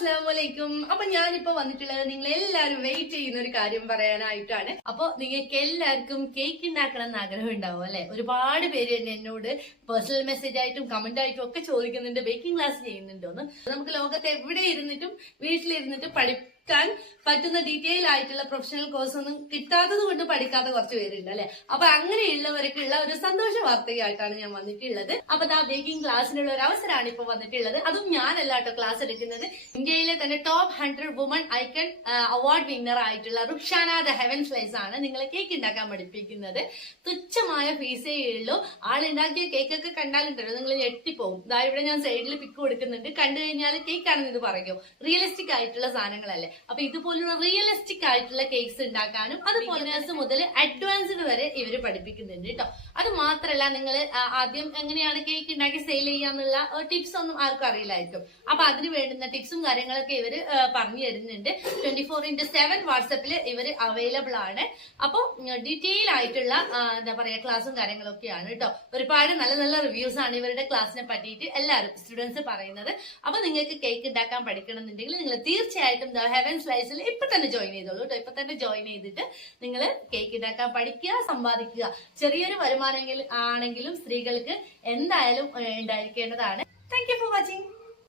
അസ്സലാമലൈക്കും. അപ്പൊ ഞാനിപ്പോ വന്നിട്ടുള്ളത് നിങ്ങൾ എല്ലാവരും വെയിറ്റ് ചെയ്യുന്ന ഒരു കാര്യം പറയാനായിട്ടാണ്. അപ്പൊ നിങ്ങൾക്ക് എല്ലാവർക്കും കേക്ക് ഉണ്ടാക്കണം എന്ന് ആഗ്രഹം ഉണ്ടാവും അല്ലെ? ഒരുപാട് പേര് തന്നെ എന്നോട് പേഴ്സണൽ മെസ്സേജ് ആയിട്ടും കമന്റ് ആയിട്ടും ഒക്കെ ചോദിക്കുന്നുണ്ട് ബേക്കിംഗ് ക്ലാസ് ചെയ്യുന്നുണ്ടോന്ന്. നമുക്ക് ലോകത്ത് എവിടെ ഇരുന്നിട്ടും വീട്ടിലിരുന്നിട്ട് പഠിക്കാൻ പറ്റുന്ന ഡീറ്റെയിൽ ആയിട്ടുള്ള പ്രൊഫഷണൽ കോഴ്സ് ഒന്നും കിട്ടാത്തത് കൊണ്ട് പഠിക്കാത്ത കുറച്ച് പേരുണ്ട് അല്ലെ? അപ്പൊ അങ്ങനെയുള്ളവർക്കുള്ള ഒരു സന്തോഷ വാർത്തയായിട്ടാണ് ഞാൻ വന്നിട്ടുള്ളത്. അപ്പൊ ആ ബേക്കിംഗ് ക്ലാസ്സിനുള്ള ഒരു അവസരമാണ് ഇപ്പൊ വന്നിട്ടുള്ളത്. അതും ഞാനല്ല കേട്ടോ ക്ലാസ് എടുക്കുന്നത്. ഇന്ത്യയിലെ തന്നെ top 100 woman icon award winner ആയിട്ടുള്ള റുക്ഷാന ദ ഹെവൻസ്ലൈസ് ആണ് നിങ്ങളെ കേക്ക് ഉണ്ടാക്കാൻ പഠിപ്പിക്കുന്നത്. തുച്ഛമായ ഫീസേ ഉള്ളൂ. ആളുണ്ടാക്കിയ കേക്കൊക്കെ കണ്ടാലുണ്ടല്ലോ നിങ്ങൾ ഞെട്ടിപ്പോവും. ഇതാ ഇവിടെ ഞാൻ സൈഡിൽ പിക്ക് കൊടുക്കുന്നുണ്ട്. കണ്ടു കഴിഞ്ഞാൽ കേക്ക് ആണെന്ന് ഇത് പറയും. റിയലിസ്റ്റിക് ആയിട്ടുള്ള സാധനങ്ങളല്ലേ? അപ്പൊ ഇതുപോലുള്ള റിയലിസ്റ്റിക് ആയിട്ടുള്ള കേക്ക്സ് ഉണ്ടാക്കാനും അതുപോലെ മുതൽ അഡ്വാൻസ്ഡ് വരെ ഇവര് പഠിപ്പിക്കുന്നുണ്ട് കേട്ടോ. അത് മാത്രല്ല നിങ്ങൾ ആദ്യം എങ്ങനെയാണ് കേക്ക് ഉണ്ടാക്കി സെയിൽ ചെയ്യാന്നുള്ള ടിപ്സ് ഒന്നും ആർക്കും അറിയില്ലായിരിക്കും. അപ്പൊ അതിന് വേണ്ടുന്ന ടിപ്സും കാര്യങ്ങളൊക്കെ ഇവര് പറഞ്ഞു തരുന്നുണ്ട്. 24/7 വാട്സപ്പിൽ ഇവര് അവൈലബിൾ ആണ്. അപ്പൊ ഡീറ്റെയിൽ ആയിട്ടുള്ള എന്താ പറയാ ക്ലാസ്സും കാര്യങ്ങളൊക്കെയാണ് കേട്ടോ. ഒരുപാട് നല്ല നല്ല റിവ്യൂസ് ആണ് ഇവരുടെ ക്ലാസ്സിനെ പറ്റിയിട്ട് എല്ലാവരും സ്റ്റുഡൻസ് പറയുന്നത്. അപ്പൊ നിങ്ങൾക്ക് കേക്ക് ഉണ്ടാക്കാൻ പഠിക്കണം എന്നുണ്ടെങ്കിൽ നിങ്ങൾ തീർച്ചയായിട്ടും ഹെവൻസ്ലൈസിൽ ഇപ്പൊ തന്നെ ജോയിൻ ചെയ്തോളൂ കേട്ടോ. ഇപ്പൊ തന്നെ ജോയിൻ ചെയ്തിട്ട് നിങ്ങൾ കേക്ക് ഉണ്ടാക്കാൻ പഠിക്കുക, സമ്പാദിക്കുക. ചെറിയൊരു വരുമാനം ആണെങ്കിലും സ്ത്രീകൾക്ക് എന്തായാലും ഉണ്ടായിരിക്കേണ്ടതാണ്. Thank you for watching.